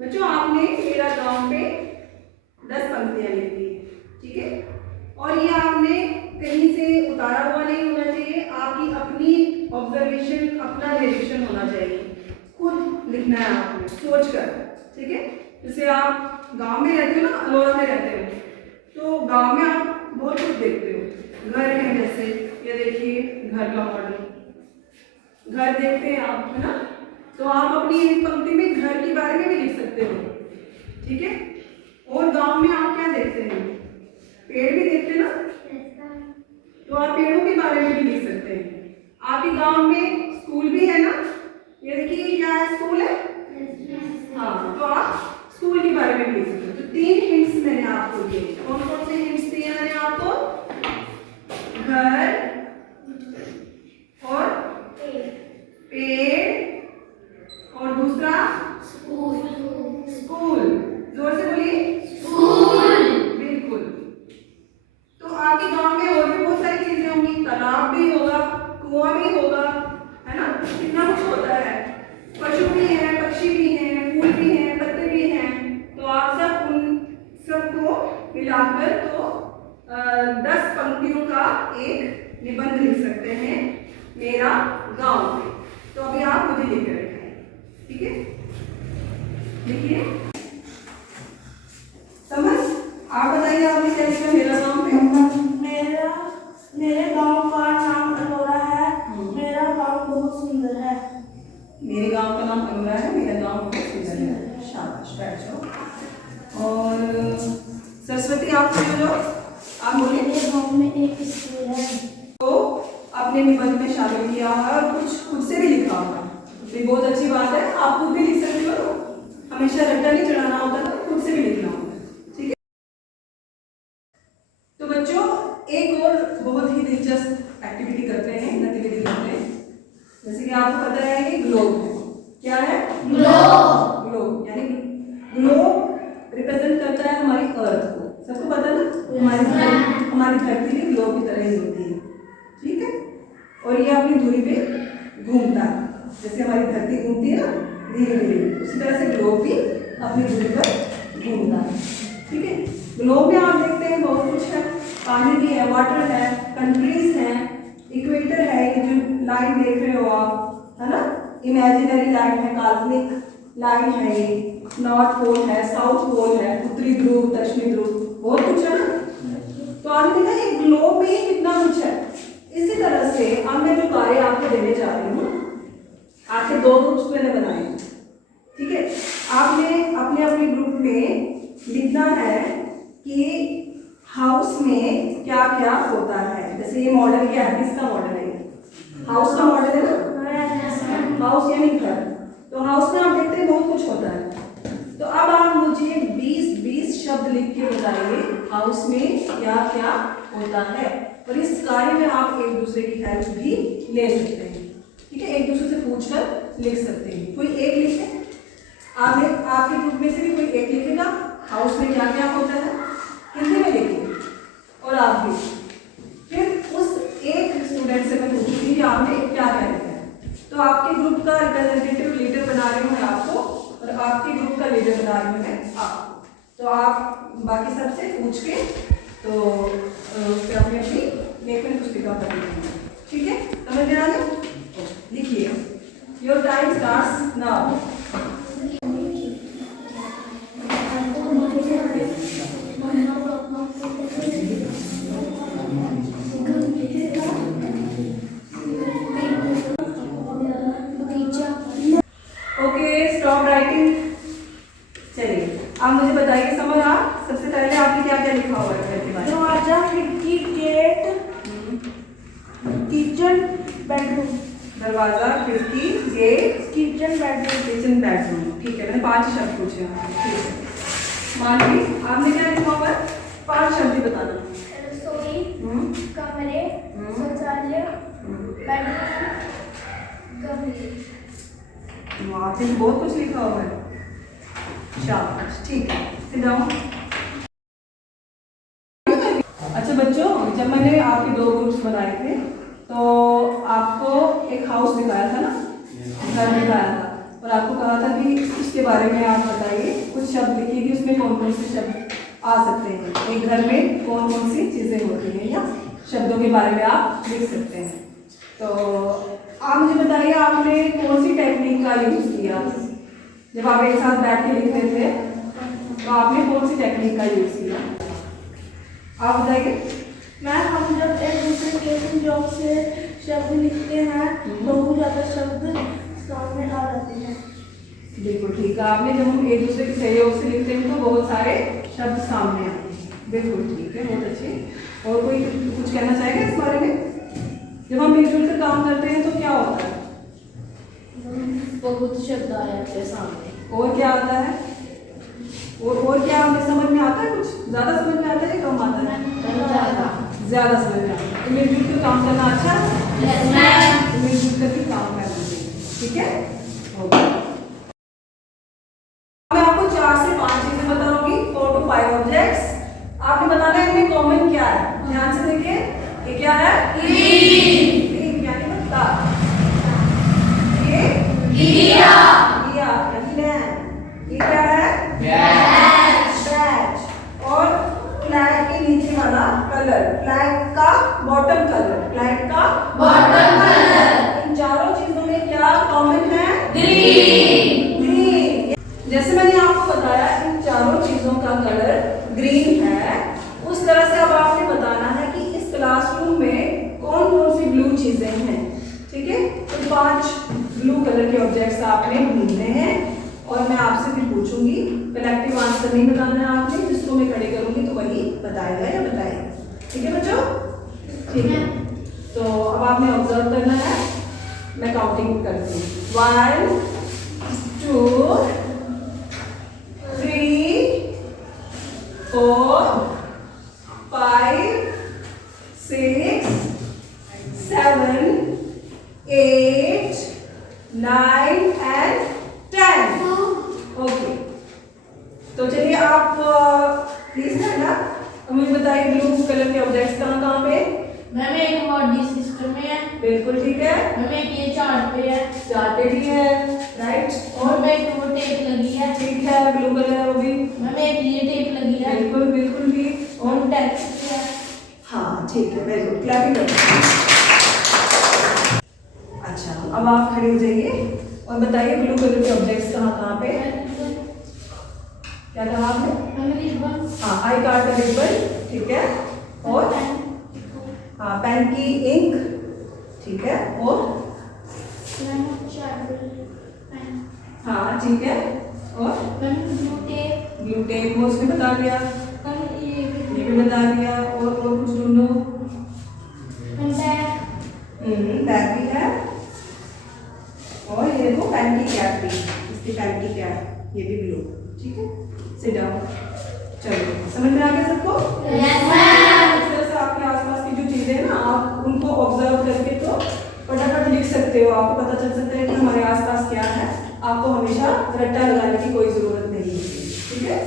बच्चों आपने मेरा गांव पे 10 पंक्तियां लिख दी, ठीक है। और ये आपने कहीं से उतारा हुआ नहीं होना चाहिए, आपकी अपनी ऑब्जर्वेशन, अपना रिएक्शन होना चाहिए, खुद लिखना है आपने सोच कर, ठीक है। जैसे आप गांव में रहते हो ना, अलोरा में रहते हो, तो गांव में आप बहुत कुछ देखते हो, घर है जैसे ये देखिए घर का मॉडल, घर देखते हैं आप, है ना। तो आप अपनी एक पंक्ति में घर के बारे में भी लिख सकते हो, ठीक है। और गांव में आप क्या देखते हैं, पेड़ भी देखते हैं ना, तो आप पेड़ों के बारे में भी लिख सकते हैं। आपके गांव में स्कूल भी है ना, ये देखिए क्या है, स्कूल है, हाँ, तो आप स्कूल के बारे में भी लिख सकते हो। तो 3 हिंट्स मैंने आपको दिए। कौन कौन से हिंट्स दिए मैंने आपको, घर और पेड़ और दूसरा स्कूल, स्कूल, जोर से बोलिए स्कूल, बिल्कुल। तो आपके गांव में और भी बहुत सारी चीजें होंगी, तालाब भी होगा, कुआं भी होगा, है ना, कितना कुछ होता है, पशु भी है, पक्षी भी हैं, फूल भी हैं, पत्ते भी हैं। तो आप सब उन सबको मिलाकर तो 10 पंक्तियों का एक निबंध लिख सकते हैं मेरा गांव। तो अभी आप मुझे लिख कर दिखाएं, ठीक है, लिखिए। समझ, आप बताइए आपने क्या लिखा मेरा गांव पे। मेरे गांव का नाम अलोरा है। मेरा गांव बहुत सुंदर है। मेरे गांव का नाम अलोरा है, मेरा गांव बहुत सुंदर है। शाबाश, बैठ जाओ। और सरस्वती आप बोलो, जो आप बोलिए। मेरे गांव में एक स्कूल है। तो अपने निबंध में शामिल किया है और कुछ खुद से भी लिखा होगा, ये बहुत अच्छी बात है। आप खुद भी लिख सकते हो, हमेशा रट्टा नहीं चढ़ाना होता ना, खुद से भी लिखना होता है, ठीक है। तो बच्चों एक और बहुत ही दिलचस्प एक्टिविटी करते हैं, गतिविधि करते हैं। जैसे कि आपको पता है कि ग्लोब है, क्या है, ग्लोब, ग्लोब यानी ग्लोब रिप्रेजेंट करता है हमारी अर्थ को, सबको पता ना, हमारी धरती भी ग्लोब की तरह ही होती है, ठीक है। और ये अपनी दूरी पे घूमता है, जैसे हमारी धरती घूमती है ना धीरे धीरे, उसी तरह से ग्लोब भी अपनी दूरी पर घूमता है, ठीक है। ग्लोब में आप देखते हैं बहुत कुछ है, पानी भी है, वाटर है, कंट्रीज हैं, इक्वेटर है, ये जो लाइन देख रहे हो आप, है ना, इमेजिनरी लाइन है, काल्पनिक लाइन है, ये नॉर्थ पोल है, साउथ पोल है, उत्तरी ध्रुव, दक्षिणी ध्रुव, बहुत कुछ है ना। तो आपने देखा ये ग्लोब में कितना कुछ है। इसी तरह से अब मैं जो कार्य आपको देने जा रही हूँ, आपके 2 ग्रुप्स मैंने बनाए, ठीक है। आपने अपने अपने ग्रुप में लिखना है कि हाउस में क्या क्या होता है। जैसे ये मॉडल क्या है, किसका मॉडल है, हाउस का मॉडल है ना, हाउस यानी घर। तो हाउस में आप देखते हैं बहुत कुछ होता है। तो अब आप मुझे 20 शब्द लिख के बताइए हाउस में क्या क्या होता है। और इस कार्य में आप एक दूसरे की हेल्प भी ले सकते हैं, ठीक है, एक दूसरे से पूछकर लिख सकते हैं। कोई एक लिखे, आपके ग्रुप में से भी कोई एक लिखेगा हाउस में क्या क्या होता है, हिंदी में लिखिए। और आप भी फिर उस एक स्टूडेंट से मैं पूछूंगी कि आपने क्या क्या लिखा है। तो आपके ग्रुप का रिप्रेजेंटेटिव लीडर बना रही हूँ मैं आपको, और आपके ग्रुप का लीडर बना रही हूँ मैं आपको। तो आप बाकी सबसे पूछ के तो उस पर अपनी अपनी लेखन पुस्तिका पर लिखेंगे, ठीक है, समझ में आ गया। लिखिए, your time starts now. Okay, stop writing. चलिए आप मुझे बताइए समर, आप सबसे पहले आपने क्या क्या लिखा हुआ है घर के बारे में। दरवाजा, खिड़की, गेट, किचन, बेडरूम। दरवाजा, खिड़की, gate, kitchen, bedroom. Kitchen, bedroom, ठीक है। मैंने 5 शब्द पूछे हैं, ठीक है। मानवी आपने क्या लिखा हुआ है, 5 शब्द ही बताना। रसोई, कमरे, शौचालय, बेडरूम, गमले। आपने बहुत कुछ लिखा हुआ है, शाबाश, ठीक है, सिट डाउन। अच्छा बच्चों, जब मैंने आपके 2 ग्रुप्स बनाए थे तो आपको एक हाउस दिखाया था ना, घर दिखाया था, और आपको कहा था कि उसके बारे में आप बताइए, कुछ शब्द लिखिए कि उसमें कौन कौन से शब्द आ सकते हैं, एक घर में कौन कौन सी चीज़ें होती हैं या शब्दों के बारे में आप लिख सकते हैं। तो आप मुझे बताइए आपने कौन सी टेक्निक का यूज़ किया जब आप एक साथ बैठ के लिख रहे थे, तो आपने कौन सी टेक्निक का यूज़ किया, आप बताइए। मैम हम जब एक दूसरे के सहयोग से शब्द लिखते हैं तो बहुत ज़्यादा शब्द सामने आ जाते हैं। बिल्कुल ठीक है, आपने जब हम एक दूसरे के सहयोग से लिखते हैं तो बहुत सारे शब्द सामने आते हैं। बिल्कुल ठीक है, बहुत अच्छे। और कोई कुछ कहना चाहेगा इस बारे में? जब हम मिलजुल कर काम करते हैं तो क्या होता है? बहुत शब्द आ जाते हैं सामने। और क्या आता है? और क्या हमें समझ में आता है? कुछ ज़्यादा समझ में आता है या कम आता है? ज़्यादा समझ में आता है। तो मिलजुल कर काम करना अच्छा है, मिलजुल कर ही काम करना चाहिए, ठीक है? ओके, मैं आपको 4 से 5 चीजें बताऊंगी, 4 to 5 ऑब्जेक्ट्स। आपने बताना है इनमें कॉमन क्या है। ध्यान से देखिए, ये क्या है? ग्रीन यानी पत्ता, ये दिया यानी लैम्प, ये क्या है? बैच। और फ्लैग के नीचे वाला कलर, फ्लैग का बॉटम कलर, इन चारों चीजों में क्या कॉमन है? ग्रीन। जैसे मैंने आपको बताया इन चारों चीजों का कलर ग्रीन है, उस तरह से अब आपने बताना है कि इस क्लासरूम में कौन कौन सी ब्लू चीजें हैं, ठीक है? तो 5 ब्लू कलर के ऑब्जेक्ट्स आपने ढूंढने हैं और मैं आपसे भी पूछूंगी, कलेक्टिव आंसर नहीं बताना है आपने, जिसको मैं खड़े करूंगी तो वही बताएगा या बताएगा, ठीक है बच्चों? ठीक है, तो अब आपने ऑब्जर्व करना है, मैं काउंटिंग करती हूँ। 1 2 3 4 5 6 7 8 9 and 10। ओके, तो चलिए आप प्लीज है ना, मुझे बताइए ब्लू कलर के ऑब्जेक्ट्स कहाँ कहाँ पे? मैम एक बॉडी सिस्टम में है। बिल्कुल ठीक है, मैम एक ये चार्ट पे है। चार्ट पे भी है, राइट। और मैं एक वो टेप लगी है। ठीक है, ब्लू कलर है वो भी। मैम एक ये टेप लगी है। बिल्कुल बिल्कुल ठीक। और टेक्स्ट है। हाँ ठीक है, वेरी गुड, क्लैपिंग करो। अच्छा, अब आप खड़े हो जाइए और बताइए ब्लू कलर के ऑब्जेक्ट्स कहाँ कहाँ पे? क्या कहा आपने? हाँ, आई कार्ड का रिबन, ठीक है। और हाँ, पेन की इंक, ठीक है। और हाँ ठीक है। और ब्लू टेप वो उसने बता दिया, ये भी बता दिया। और कुछ ढूंढो। बैग भी है। और ये देखो पेन की कैप भी, इसकी पेन की कैप, ये भी ब्लू, ठीक है। Sit down. चलो, समझ में आ गया सबको? Yes ma'am. इस तरह से आपके आसपास की जो चीजें हैं ना, आप उनको ऑब्जर्व करके तो फटाफट लिख सकते हो। आपको पता चल सकता है कि हमारे आसपास क्या है। आपको हमेशा रट्टा लगाने की कोई जरूरत नहीं है, ठीक है।